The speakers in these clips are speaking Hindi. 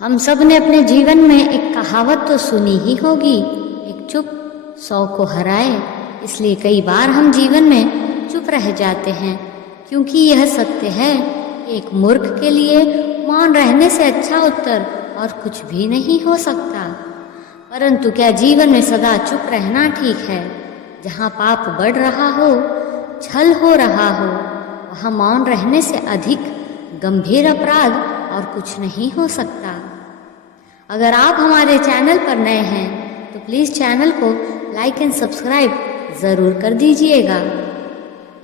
हम सब ने अपने जीवन में एक कहावत तो सुनी ही होगी, एक चुप 100 को हराए। इसलिए कई बार हम जीवन में चुप रह जाते हैं, क्योंकि यह सत्य है, एक मूर्ख के लिए मौन रहने से अच्छा उत्तर और कुछ भी नहीं हो सकता। परंतु क्या जीवन में सदा चुप रहना ठीक है? जहाँ पाप बढ़ रहा हो, छल हो रहा हो, वहाँ मौन रहने से अधिक गंभीर अपराध और कुछ नहीं हो सकता। अगर आप हमारे चैनल पर नए हैं तो प्लीज़ चैनल को लाइक एंड सब्सक्राइब ज़रूर कर दीजिएगा।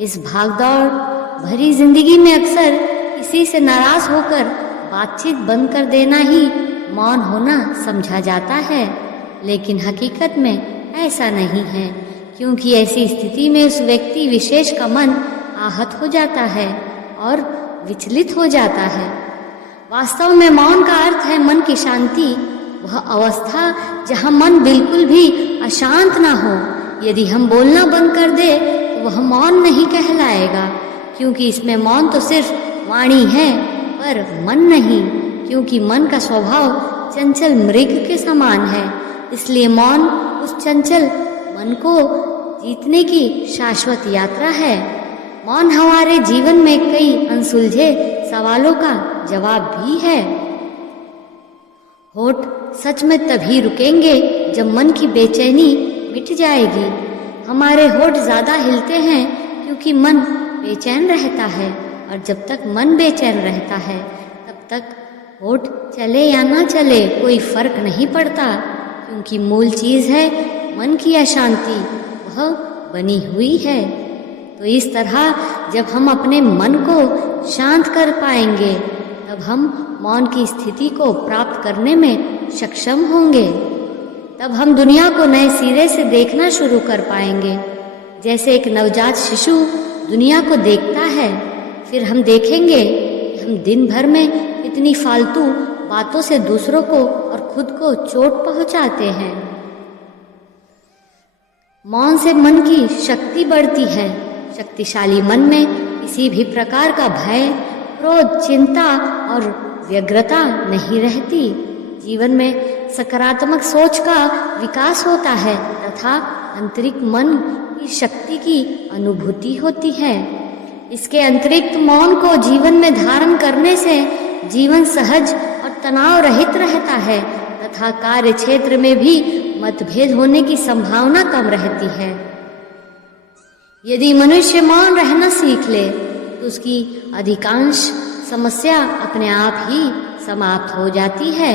इस भागदौड़ भरी जिंदगी में अक्सर किसी से नाराज़ होकर बातचीत बंद कर देना ही मौन होना समझा जाता है, लेकिन हकीकत में ऐसा नहीं है, क्योंकि ऐसी स्थिति में उस व्यक्ति विशेष का मन आहत हो जाता है और विचलित हो जाता है। वास्तव में मौन का अर्थ है मन की शांति, वह अवस्था जहाँ मन बिल्कुल भी अशांत ना हो। यदि हम बोलना बंद कर दे तो वह मौन नहीं कहलाएगा, क्योंकि इसमें मौन तो सिर्फ वाणी है पर मन नहीं, क्योंकि मन का स्वभाव चंचल मृग के समान है। इसलिए मौन उस चंचल मन को जीतने की शाश्वत यात्रा है। मौन हमारे जीवन में कई अनसुलझे सवालों का जवाब भी है। होठ सच में तभी रुकेंगे जब मन की बेचैनी मिट जाएगी। हमारे होठ ज्यादा हिलते हैं क्योंकि मन बेचैन रहता है, और जब तक मन बेचैन रहता है तब तक होठ चले या ना चले कोई फर्क नहीं पड़ता, क्योंकि मूल चीज है मन की अशांति, वह बनी हुई है। तो इस तरह जब हम अपने मन को शांत कर पाएंगे तब हम मौन की स्थिति को प्राप्त करने में सक्षम होंगे। तब हम दुनिया को नए सिरे से देखना शुरू कर पाएंगे। जैसे एक नवजात शिशु दुनिया को देखता है, फिर हम देखेंगे कि हम दिन भर में इतनी फालतू बातों से दूसरों को और खुद को चोट पहुंचाते हैं। मौन से मन की शक्ति बढ़ती है। शक्तिशाली मन में किसी भी प्रकार का भय, क्रोध, चिंता और व्यग्रता नहीं रहती। जीवन में सकारात्मक सोच का विकास होता है तथा आंतरिक मन की शक्ति की अनुभूति होती है। इसके अतिरिक्त मौन को जीवन में धारण करने से जीवन सहज और तनाव रहित रहता है तथा कार्य क्षेत्र में भी मतभेद होने की संभावना कम रहती है। यदि मनुष्य मौन रहना सीख ले तो उसकी अधिकांश समस्या अपने आप ही समाप्त हो जाती है।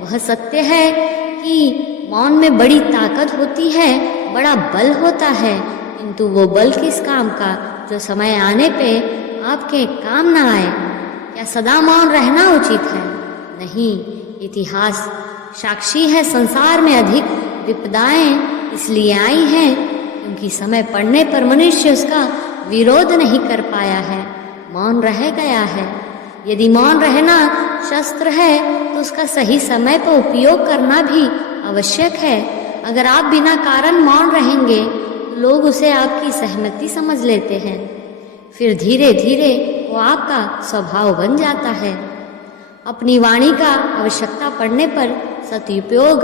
वह सत्य है कि मौन में बड़ी ताकत होती है, बड़ा बल होता है, किंतु वो बल किस काम का जो समय आने पे आपके काम ना आए। क्या सदा मौन रहना उचित है? नहीं। इतिहास साक्षी है, संसार में अधिक विपदाएं इसलिए आई हैं क्योंकि समय पड़ने पर मनुष्य उसका विरोध नहीं कर पाया है, मौन रह गया है। यदि मौन रहना शस्त्र है तो उसका सही समय पर उपयोग करना भी आवश्यक है। अगर आप बिना कारण मौन रहेंगे तो लोग उसे आपकी सहमति समझ लेते हैं, फिर धीरे धीरे वो आपका स्वभाव बन जाता है। अपनी वाणी का आवश्यकता पड़ने पर सदुपयोग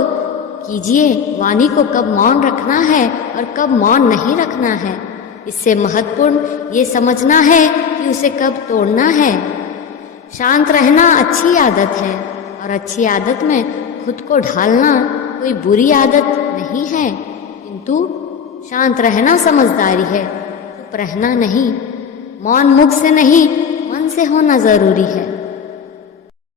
कीजिए। वाणी को कब मौन रखना है और कब मौन नहीं रखना है, इससे महत्वपूर्ण ये समझना है कि उसे कब तोड़ना है। शांत रहना अच्छी आदत है, और अच्छी आदत में खुद को ढालना कोई बुरी आदत नहीं है, किंतु शांत रहना समझदारी है, चुप रहना नहीं। मौन मुख से नहीं मन से होना जरूरी है।